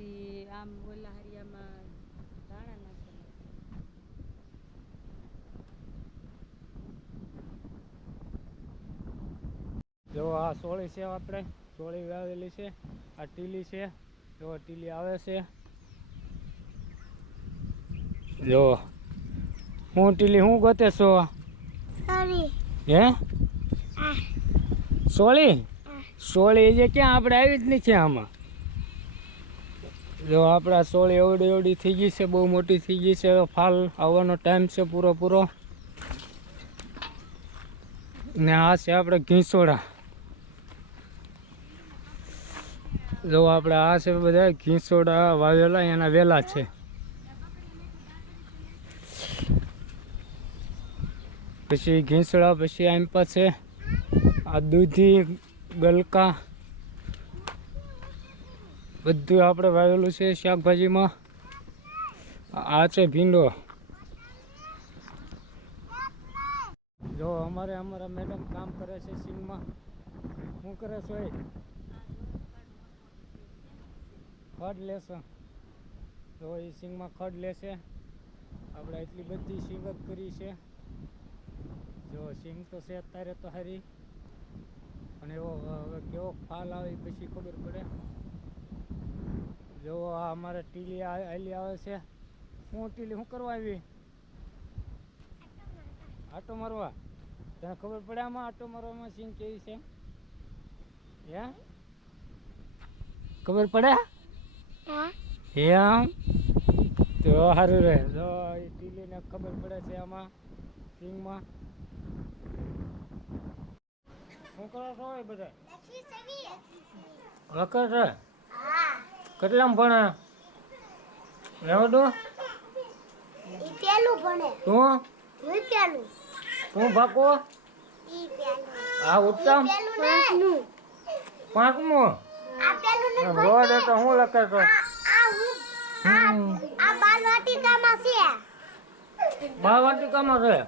પછી આમ ઓલા હરિયામાં ધાણા નાખેલા છે. જો આ સોળી છે, આપણે સોળી વાવેલી છે. આ ટીલી છે, જો ટીલી આવે છે. જો હું ટીલી હું ગોતે છો? હે સોળી સોળી જે ક્યાં આપણે આવી જ નથી આમાં. જો આપણા સોળી એવડી એવડી થઈ ગઈ છે, બહુ મોટી થઈ ગઈ છે. ફાલ આવવાનો ટાઈમ છે પૂરો. ને આ છે આપણે ઘીસોડા. જો આપણે આ છે બધા ઘીસોડા વાવેલા, એના વેલા છે. પછી ઘીસોડા, પછી આંપા છે, આ દૂધી, ગલકા બધું આપણે વાવેલું છે શાકભાજીમાં. આ છે ભીંડો. જો અમારા મેડમ કામ કરે છે સિંગમાં. શું કરે છો? ખડ લેશે. જો એ સિંગમાં ખડ લેશે. આપણે એટલી બધી સિંગ જ કરી છે. જો સિંગ તો છે અત્યારે તો સારી, અને એવો હવે કેવો ફાલ આવે પછી ખબર પડે. જો આ અમારે ટીલી આલી આવે છે. હું ટીલી શું કરવા આવી? આટો મારવા. તને ખબર પડે આમાં આટો મારવામાં સિંગ કેવી છે? હે ખબર પડે? એમ તો સારું રહે. જો એ ટીલીને ખબર પડે છે આમાં સિંગમાં. શું કરો છો એ બધા? લખે છે. કેટલામાં ભણે? રેવડું તું તું ભાકો હા ઉત્તમ 5મું રોડ તો હું લખે છો? બાળવાટિકામાં છે.